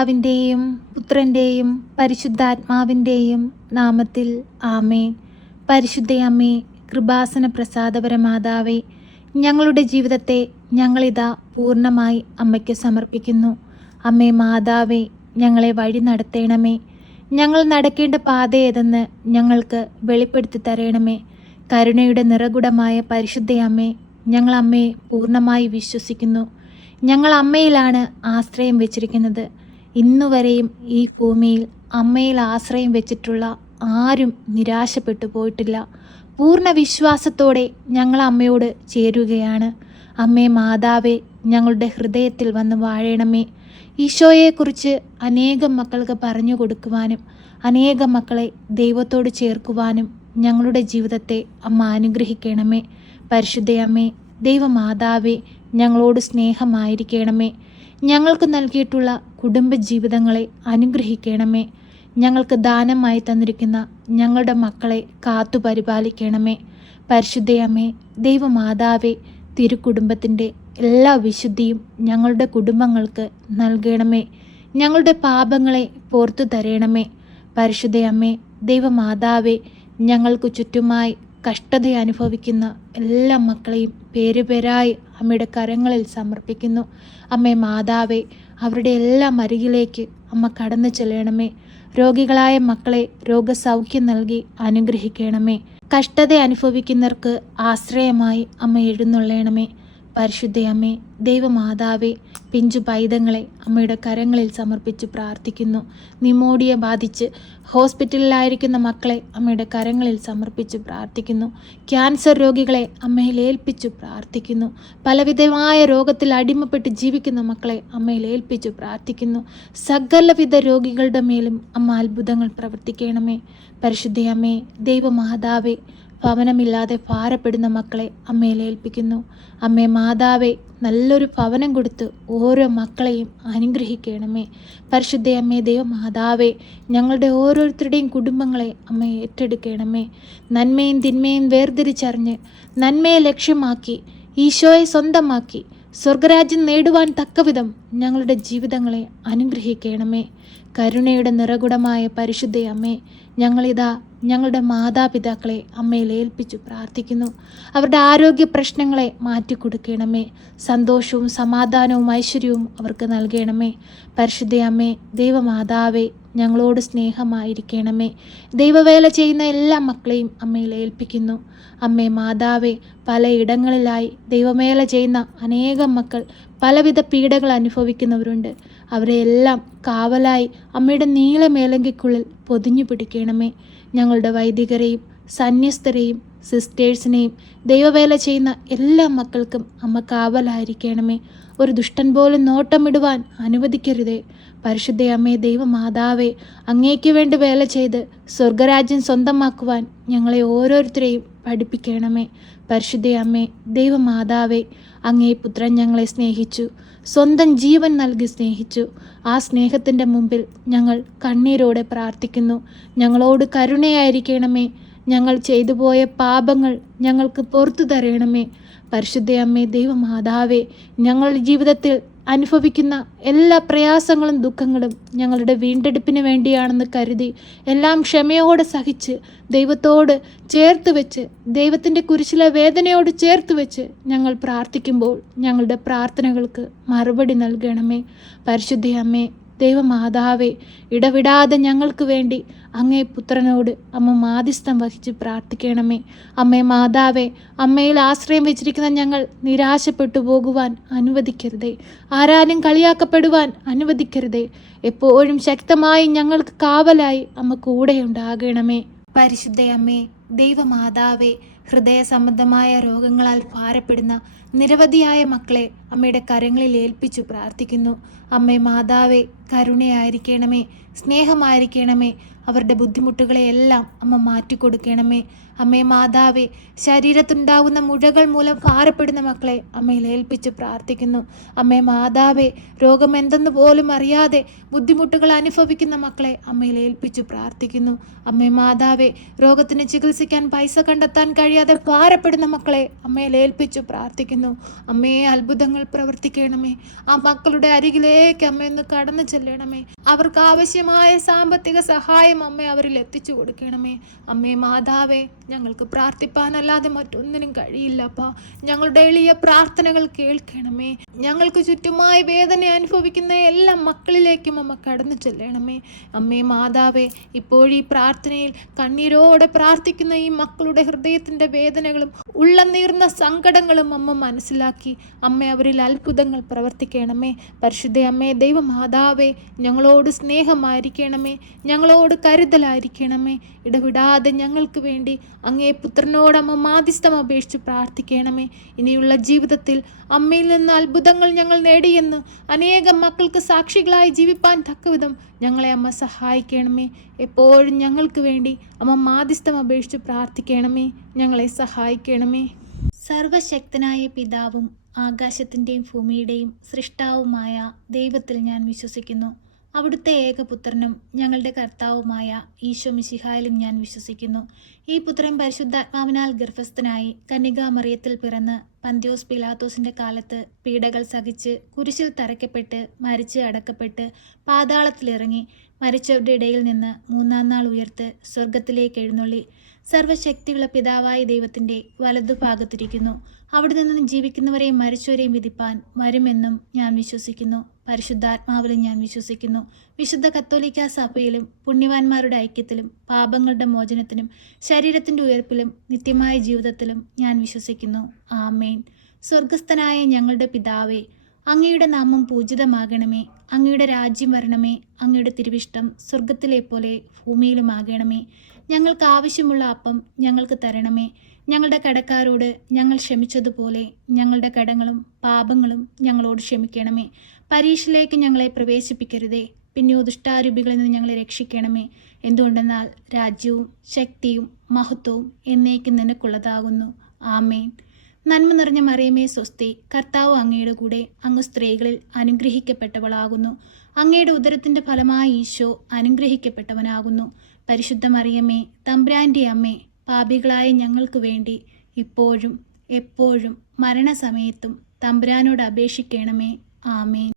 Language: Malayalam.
പിതാവിൻ്റെയും പുത്രൻ്റെയും പരിശുദ്ധാത്മാവിൻ്റെയും നാമത്തിൽ ആമേൻ. പരിശുദ്ധയമ്മേ, കൃപാസന പ്രസാദപരമാതാവേ, ഞങ്ങളുടെ ജീവിതത്തെ ഞങ്ങളിതാ പൂർണ്ണമായി അമ്മയ്ക്ക് സമർപ്പിക്കുന്നു. അമ്മേ മാതാവേ, ഞങ്ങളെ വഴി നടത്തേണമേ. ഞങ്ങൾ നടക്കേണ്ട പാത ഏതെന്ന് ഞങ്ങൾക്ക് വെളിപ്പെടുത്തി തരണമേ. കരുണയുടെ നിറകുടമായ പരിശുദ്ധയമ്മേ, ഞങ്ങൾ അമ്മയെ പൂർണ്ണമായി വിശ്വസിക്കുന്നു. ഞങ്ങൾ അമ്മയിലാണ് ആശ്രയം വെച്ചിരിക്കുന്നത്. ഇന്നുവരെയും ഈ ഭൂമിയിൽ അമ്മയിൽ ആശ്രയം വെച്ചിട്ടുള്ള ആരും നിരാശപ്പെട്ടു പോയിട്ടില്ല. പൂർണ്ണ വിശ്വാസത്തോടെ ഞങ്ങൾ അമ്മയോട് ചേരുകയാണ്. അമ്മേ മാതാവേ, ഞങ്ങളുടെ ഹൃദയത്തിൽ വന്ന് വാഴണമേ. ഈശോയെക്കുറിച്ച് അനേകം മക്കൾക്ക് പറഞ്ഞു കൊടുക്കുവാനും അനേകം മക്കളെ ദൈവത്തോട് ചേർക്കുവാനും ഞങ്ങളുടെ ജീവിതത്തെ അമ്മ അനുഗ്രഹിക്കണമേ. പരിശുദ്ധയമ്മേ, ദൈവമാതാവേ, ഞങ്ങളോട് സ്നേഹമായിരിക്കണമേ. ഞങ്ങൾക്ക് നൽകിയിട്ടുള്ള കുടുംബജീവിതങ്ങളെ അനുഗ്രഹിക്കണമേ. ഞങ്ങൾക്ക് ദാനമായി തന്നിരിക്കുന്ന ഞങ്ങളുടെ മക്കളെ കാത്തു പരിപാലിക്കണമേ. പരിശുദ്ധയമ്മേ, ദൈവമാതാവേ, തിരുക്കുടുംബത്തിൻ്റെ എല്ലാ വിശുദ്ധിയും ഞങ്ങളുടെ കുടുംബങ്ങൾക്ക് നൽകണമേ. ഞങ്ങളുടെ പാപങ്ങളെ പുറത്തു തരണമേ. പരിശുദ്ധയമ്മേ, ദൈവമാതാവേ, ഞങ്ങൾക്ക് ചുറ്റുമായി കഷ്ടത അനുഭവിക്കുന്ന എല്ലാ മക്കളെയും പേരുപേരായി അമ്മയുടെ കരങ്ങളിൽ സമർപ്പിക്കുന്നു. അമ്മേ മാതാവേ, അവരുടെ എല്ലാം അരികിലേക്ക് അമ്മ കടന്നു ചെല്ലണമേ. രോഗികളായ മക്കളെ രോഗസൗഖ്യം നൽകി അനുഗ്രഹിക്കണമേ. കഷ്ടത അനുഭവിക്കുന്നവർക്ക് ആശ്രയമായി അമ്മ എഴുന്നള്ളണമേ. പരിശുദ്ധയമ്മേ, ദൈവമാതാവേ, പിഞ്ചു പൈതങ്ങളെ അമ്മയുടെ കരങ്ങളിൽ സമർപ്പിച്ച് പ്രാർത്ഥിക്കുന്നു. നിമോഡിയ ബാധിച്ച് ഹോസ്പിറ്റലിലായിരിക്കുന്ന മക്കളെ അമ്മയുടെ കരങ്ങളിൽ സമർപ്പിച്ച് പ്രാർത്ഥിക്കുന്നു. ക്യാൻസർ രോഗികളെ അമ്മയിൽ ഏൽപ്പിച്ചു പ്രാർത്ഥിക്കുന്നു. പലവിധമായ രോഗത്തിൽ അടിമപ്പെട്ട് ജീവിക്കുന്ന മക്കളെ അമ്മയിൽ ഏൽപ്പിച്ചു പ്രാർത്ഥിക്കുന്നു. സകലവിധ രോഗികളുടെ മേലും അമ്മ അത്ഭുതങ്ങൾ പ്രവർത്തിക്കണമേ. പരിശുദ്ധയമ്മേ, ദൈവമാതാവേ, ഭവനമില്ലാതെ ഭാരപ്പെടുന്ന മക്കളെ അമ്മയിൽ ഏൽപ്പിക്കുന്നു. അമ്മേ മാതാവേ, നല്ലൊരു ഭവനം കൊടുത്ത് ഓരോ മക്കളെയും അനുഗ്രഹിക്കണമേ. പരിശുദ്ധയമ്മേ, ദൈവമാതാവേ, ഞങ്ങളുടെ ഓരോരുത്തരുടെയും കുടുംബങ്ങളെ അമ്മ ഏറ്റെടുക്കണമേ. നന്മയും തിന്മയും വേർതിരിച്ചറിഞ്ഞ് നന്മയെ ലക്ഷ്യമാക്കി ഈശോയെ സ്വന്തമാക്കി സ്വർഗരാജ്യം നേടുവാൻ തക്കവിധം ഞങ്ങളുടെ ജീവിതങ്ങളെ അനുഗ്രഹിക്കണമേ. കരുണയുടെ നിറകുടമായ പരിശുദ്ധയമ്മേ, ഞങ്ങളിതാ ഞങ്ങളുടെ മാതാപിതാക്കളെ അമ്മയിൽ ഏൽപ്പിച്ചു പ്രാർത്ഥിക്കുന്നു. അവരുടെ ആരോഗ്യ പ്രശ്നങ്ങളെ മാറ്റിക്കൊടുക്കണമേ. സന്തോഷവും സമാധാനവും ഐശ്വര്യവും അവർക്ക് നൽകണമേ. പരിശുദ്ധയമ്മേ, ദൈവമാതാവേ, ഞങ്ങളോട് സ്നേഹമായിരിക്കണമേ. ദൈവവേല ചെയ്യുന്ന എല്ലാ മക്കളെയും അമ്മയിൽ ഏൽപ്പിക്കുന്നു. അമ്മേ മാതാവേ, പലയിടങ്ങളിലായി ദൈവവേല ചെയ്യുന്ന അനേകം മക്കൾ പലവിധ പീഡകൾ അനുഭവിക്കുന്നവരുണ്ട്. അവരെയെല്ലാം കാവലായി അമ്മയുടെ നീളമേലങ്കിക്കുള്ളിൽ പൊതിഞ്ഞു പിടിക്കണമേ. ഞങ്ങളുടെ വൈദികരെയും സന്യസ്തരെയും സിസ്റ്റേഴ്സിനെയും ദൈവവേല ചെയ്യുന്ന എല്ലാ മക്കൾക്കും അമ്മ കാവലായിരിക്കണമേ. ഒരു ദുഷ്ടൻ പോലും നോട്ടമിടുവാൻ അനുവദിക്കരുതേ. പരിശുദ്ധയമ്മേ, ദൈവമാതാവേ, അങ്ങേക്ക് വേണ്ടി വേല ചെയ്ത് സ്വർഗരാജ്യം സ്വന്തമാക്കുവാൻ ഞങ്ങളെ ഓരോരുത്തരെയും പഠിപ്പിക്കണമേ. പരിശുദ്ധയമ്മേ, ദൈവമാതാവേ, അങ്ങേ പുത്രൻ ഞങ്ങളെ സ്നേഹിച്ചു, സ്വന്തം ജീവൻ നൽകി സ്നേഹിച്ചു. ആ സ്നേഹത്തിൻ്റെ മുമ്പിൽ ഞങ്ങൾ കണ്ണീരോടെ പ്രാർത്ഥിക്കുന്നു. ഞങ്ങളോട് കരുണയായിരിക്കണമേ. ഞങ്ങൾ ചെയ്തു പോയ പാപങ്ങൾ ഞങ്ങൾക്ക് പുറത്തു തരണമേ. പരിശുദ്ധയമ്മേ, ദൈവമാതാവേ, ഞങ്ങളുടെ ജീവിതത്തിൽ അനുഭവിക്കുന്ന എല്ലാ പ്രയാസങ്ങളും ദുഃഖങ്ങളും ഞങ്ങളുടെ വീണ്ടെടുപ്പിന് വേണ്ടിയാണെന്ന് കരുതി എല്ലാം ക്ഷമയോടെ സഹിച്ച് ദൈവത്തോട് ചേർത്ത് വെച്ച് ദൈവത്തിൻ്റെ കുരിശിലെ വേദനയോട് ചേർത്ത് വെച്ച് ഞങ്ങൾ പ്രാർത്ഥിക്കുമ്പോൾ ഞങ്ങളുടെ പ്രാർത്ഥനകൾക്ക് മറുപടി നൽകണമേ. പരിശുദ്ധയമ്മേ, ദൈവമാതാവേ, ഇടവിടാതെ ഞങ്ങൾക്ക് വേണ്ടി അങ്ങേ പുത്രനോട് അമ്മ മാധ്യസ്ഥം വഹിച്ച് പ്രാർത്ഥിക്കണമേ. അമ്മേ മാതാവേ, അമ്മയിൽ ആശ്രയം വെച്ചിരിക്കുന്ന ഞങ്ങൾ നിരാശപ്പെട്ടു പോകുവാൻ അനുവദിക്കരുതേ. ആരാലും കളിയാക്കപ്പെടുവാൻ അനുവദിക്കരുതേ. എപ്പോഴും ശക്തമായി ഞങ്ങൾക്ക് കാവലായി അമ്മ കൂടെയുണ്ടാകണമേ. പരിശുദ്ധയമ്മേ, ദൈവമാതാവേ, ഹൃദയ സംബന്ധമായ രോഗങ്ങളാൽ ഭാരപ്പെടുന്ന നിരവധിയായ മക്കളെ അമ്മയുടെ കരങ്ങളിൽ ഏൽപ്പിച്ചു പ്രാർത്ഥിക്കുന്നു. അമ്മേ മാതാവേ, കരുണയായിരിക്കണമേ, സ്നേഹമായിരിക്കണമേ. അവരുടെ ബുദ്ധിമുട്ടുകളെയെല്ലാം അമ്മ മാറ്റിക്കൊടുക്കണമേ. അമ്മേ മാതാവേ, ശരീരത്തുണ്ടാകുന്ന മുഴകൾ മൂലം ഭാരപ്പെടുന്ന മക്കളെ അമ്മയിൽ ഏൽപ്പിച്ച് പ്രാർത്ഥിക്കുന്നു. അമ്മേ മാതാവേ, രോഗമെന്തെന്ന് പോലും അറിയാതെ ബുദ്ധിമുട്ടുകൾ അനുഭവിക്കുന്ന മക്കളെ അമ്മയിൽ ഏൽപ്പിച്ചു പ്രാർത്ഥിക്കുന്നു. അമ്മേ മാതാവേ, രോഗത്തിന് ചികിത്സിക്കാൻ പൈസ കണ്ടെത്താൻ കഴിയാതെ ഭാരപ്പെടുന്ന മക്കളെ അമ്മയിൽ ഏൽപ്പിച്ചു പ്രാർത്ഥിക്കുന്നു. പ്രാർത്ഥിക്കുന്നു. അമ്മേ, അത്ഭുതങ്ങൾ പ്രവർത്തിക്കണമേ. ആ മക്കളുടെ അരികിലേക്ക് അമ്മ ഒന്ന് കടന്നു ചെല്ലണമേ. അവർക്ക് ആവശ്യമായ സാമ്പത്തിക സഹായം അമ്മ അവരിൽ എത്തിച്ചു കൊടുക്കണമേ. അമ്മേ മാതാവേ, ഞങ്ങൾക്ക് പ്രാർത്ഥിപ്പാനല്ലാതെ മറ്റൊന്നിനും കഴിയില്ലപ്പാ. ഞങ്ങളുടെ എളിയ പ്രാർത്ഥനകൾ കേൾക്കണമേ. ഞങ്ങൾക്ക് ചുറ്റുമായി വേദന അനുഭവിക്കുന്ന എല്ലാ മക്കളിലേക്കും അമ്മ കടന്നു ചെല്ലണമേ. അമ്മേ മാതാവേ, ഇപ്പോഴീ പ്രാർത്ഥനയിൽ കണ്ണീരോടെ പ്രാർത്ഥിക്കുന്ന ഈ മക്കളുടെ ഹൃദയത്തിൻ്റെ വേദനകളും ഉള്ളനീർന്ന സങ്കടങ്ങളും അമ്മ മനസ്സിലാക്കി അമ്മ അവരിൽ അത്ഭുതങ്ങൾ പ്രവർത്തിക്കണമേ. പരിശുദ്ധ അമ്മേ, ദൈവമാതാവേ, ഞങ്ങളോട് സ്നേഹമായിരിക്കണമേ, ഞങ്ങളോട് കരുതലായിരിക്കണമേ. ഇടവിടാതെ ഞങ്ങൾക്ക് വേണ്ടി അങ്ങേ പുത്രനോട് അമ്മ മാധ്യസ്ഥം അപേക്ഷിച്ച് പ്രാർത്ഥിക്കണമേ. ഇനിയുള്ള ജീവിതത്തിൽ അമ്മയിൽ നിന്ന് അത്ഭുതങ്ങൾ ഞങ്ങൾ നേടിയെന്ന് അനേകം മക്കൾക്ക് സാക്ഷികളായി ജീവിപ്പാൻ തക്കവിധം ഞങ്ങളെ അമ്മ സഹായിക്കണമേ. എപ്പോഴും ഞങ്ങൾക്ക് വേണ്ടി അമ്മ മാധ്യസ്ഥം അപേക്ഷിച്ച് പ്രാർത്ഥിക്കണമേ. ഞങ്ങളെ സഹായിക്കണമേ. സർവശക്തനായ പിതാവും ആകാശത്തിൻ്റെയും ഭൂമിയുടെയും സൃഷ്ടാവുമായ ദൈവത്തിൽ ഞാൻ വിശ്വസിക്കുന്നു. അവിടുത്തെ ഏകപുത്രനും ഞങ്ങളുടെ കർത്താവുമായ ഈശോ മിശിഹായിലും ഞാൻ വിശ്വസിക്കുന്നു. ഈ പുത്രൻ പരിശുദ്ധാത്മാവിനാൽ ഗർഭസ്ഥനായി കന്യകാമറിയത്തിൽ പിറന്ന് പന്ത്യോസ് പിലാത്തോസിൻ്റെ കാലത്ത് പീഡകൾ സഹിച്ച് കുരിശിൽ തറയ്ക്കപ്പെട്ട് മരിച്ച് അടക്കപ്പെട്ട് പാതാളത്തിലിറങ്ങി മരിച്ചവരുടെ ഇടയിൽ നിന്ന് മൂന്നാം നാൾ ഉയർത്ത് സ്വർഗത്തിലേക്ക് എഴുന്നള്ളി സർവശക്തിയുള്ള പിതാവായ ദൈവത്തിൻ്റെ വലതുഭാഗത്തിരിക്കുന്നു. അവിടെ നിന്ന് ജീവിക്കുന്നവരെയും മരിച്ചവരെയും വിധിപ്പാൻ വരുമെന്നും ഞാൻ വിശ്വസിക്കുന്നു. പരിശുദ്ധാത്മാവിലും ഞാൻ വിശ്വസിക്കുന്നു. വിശുദ്ധ കത്തോലിക്കാ സഭയിലും പുണ്യവാന്മാരുടെ ഐക്യത്തിലും പാപങ്ങളുടെ മോചനത്തിനും ശരീരത്തിൻ്റെ ഉയർപ്പിലും നിത്യമായ ജീവിതത്തിലും ഞാൻ വിശ്വസിക്കുന്നു. ആമേൻ. സ്വർഗസ്ഥനായ ഞങ്ങളുടെ പിതാവേ, അങ്ങയുടെ നാമം പൂജിതമാകണമേ. അങ്ങയുടെ രാജ്യം വരണമേ. അങ്ങയുടെ തിരുവിഷ്ടം സ്വർഗത്തിലെ പോലെ ഭൂമിയിലുമാകണമേ. ഞങ്ങൾക്ക് ആവശ്യമുള്ള അപ്പം ഞങ്ങൾക്ക് തരണമേ. ഞങ്ങളുടെ കടക്കാരോട് ഞങ്ങൾ ക്ഷമിച്ചതുപോലെ ഞങ്ങളുടെ കടങ്ങളും പാപങ്ങളും ഞങ്ങളോട് ക്ഷമിക്കണമേ. പരീക്ഷയിലേക്ക് ഞങ്ങളെ പ്രവേശിപ്പിക്കരുതേ, പിന്നെയോ ദുഷ്ടാരൂപികളിൽ നിന്ന് ഞങ്ങളെ രക്ഷിക്കണമേ. എന്തുകൊണ്ടെന്നാൽ രാജ്യവും ശക്തിയും മഹത്വവും എന്നേക്കും നിനക്കുള്ളതാകുന്നു. ആമേൻ. നന്മ നിറഞ്ഞ മറിയമേ സ്വസ്തി, കർത്താവ് അങ്ങയുടെ കൂടെ, അങ്ങ് സ്ത്രീകളിൽ അനുഗ്രഹിക്കപ്പെട്ടവളാകുന്നു. അങ്ങയുടെ ഉദരത്തിൻ്റെ ഫലമായ ഈശോ അനുഗ്രഹിക്കപ്പെട്ടവനാകുന്നു. പരിശുദ്ധ മറിയമേ, തമ്പുരാൻ്റെ അമ്മേ, പാപികളായ ഞങ്ങൾക്ക് വേണ്ടി ഇപ്പോഴും എപ്പോഴും മരണസമയത്തും തമ്പുരാനോട് അപേക്ഷിക്കണമേ. ആമേൻ.